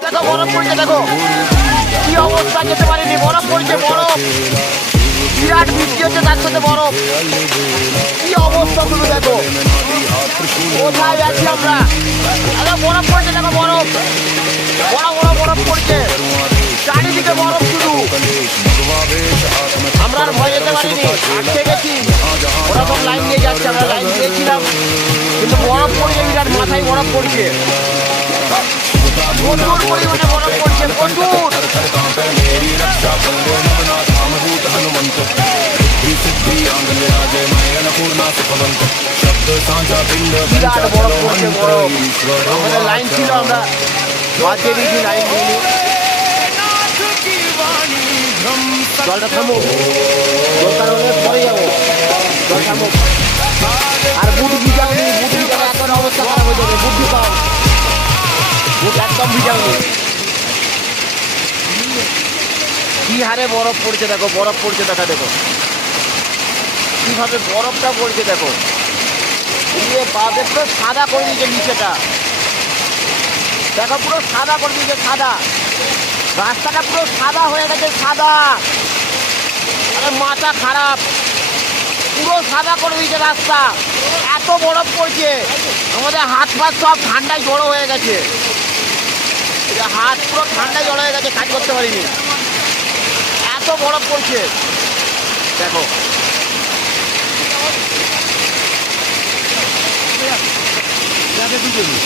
দেখো বরফ পড়ছে, দেখো কি অবস্থা, যেতে পারিনি, বরফ পড়ছে, বরফ, বিরাট বৃষ্টি হচ্ছে, তার সাথে বরফ, কি অবস্থা শুধু দেখো, কোথায় আছি আমরা, দেখো বরফ পড়ছে, দেখো বরফ, বড় বড় বরফ পড়ছে, চারিদিকে বরফ শুধু, আমরা আর ভয় যেতে পারিনি, আটকে গেছি, ওরা সব লাইন দিয়ে যাচ্ছে, আমরা লাইন দিয়েছিলাম, কিন্তু বরফ পড়ছে, বিরাট মাথায় বরফ পড়ছে, প্রচুর পরিমাণে বরফ পড়ছে, প্রচুর। বিরাট বরফ পড়ছে, বরফ, আমাদের লাইন ছিল, আমরা বাঁচিয়ে দিয়েছি, লাইন দিইনি। জলটা থামুক, দরকার হলে পরে যাবো, জল থামুক। আর বুট ভিজাওনি, বুট ভিজানো এখন অবস্থা খারাপ হয়ে যাবে, বুট ভিজাও, বুট একদম ভিজাওনি। কি হারে বরফ পড়ছে দেখো, বরফ পড়ছে, দেখা দেখো কিভাবে বরফটা পড়ছে, দেখো বাদে পুরো সাদা করে দিয়েছে নিচেটা, দেখো পুরো সাদা করে দিয়েছে, সাদা, রাস্তাটা পুরো সাদা হয়ে গেছে, সাদা, আরে মাথা খারাপ, পুরো সাদা করে দিয়েছে রাস্তা, এত বরফ পড়ছে, আমাদের হাত ফাত সব ঠান্ডায় জড়ো হয়ে গেছে, হাত পুরো ঠান্ডায় জড়ো হয়ে গেছে, কাজ করতে পারিনি, এত বরফ পড়ছে দেখো। দুজনই